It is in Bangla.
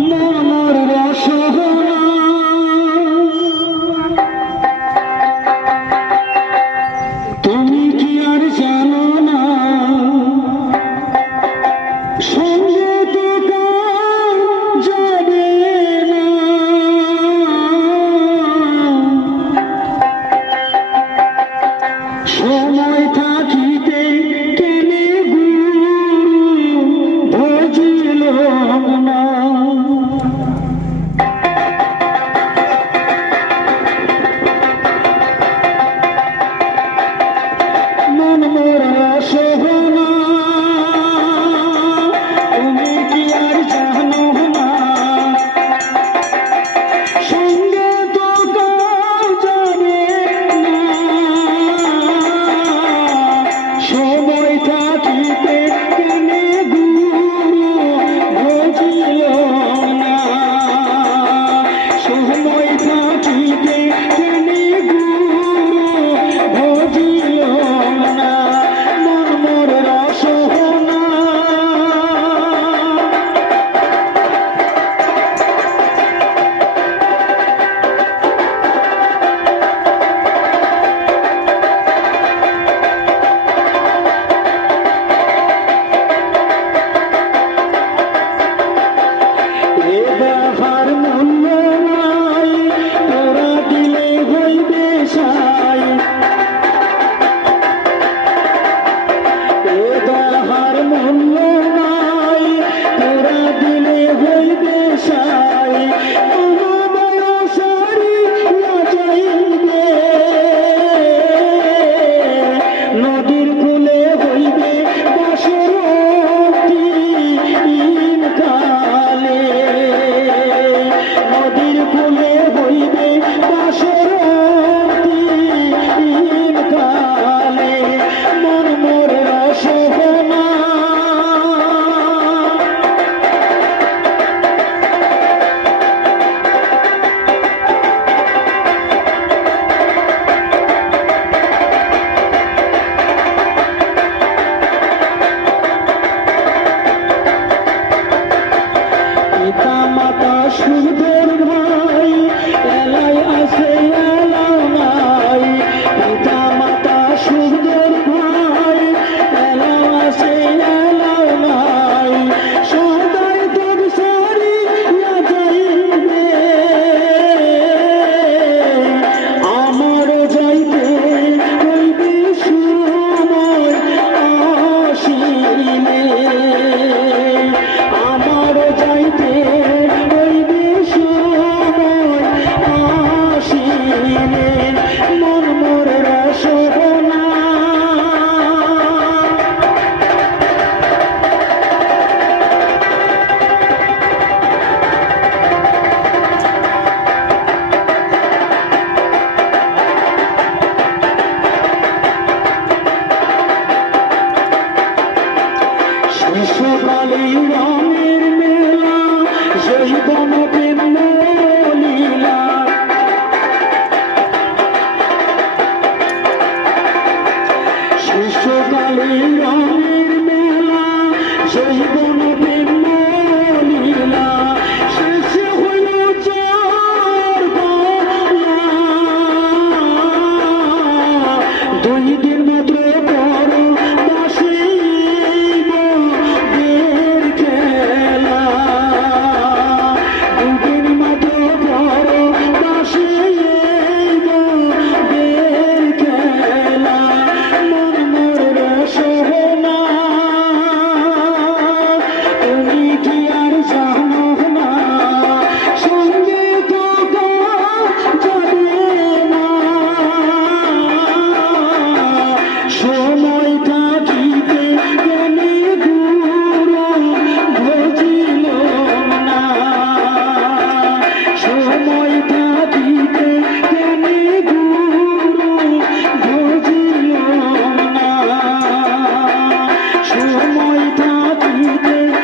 মনমোর রসগোনা তুমি এ ব্যবহার সকালে রঙের মেলা সেই बैठा पीते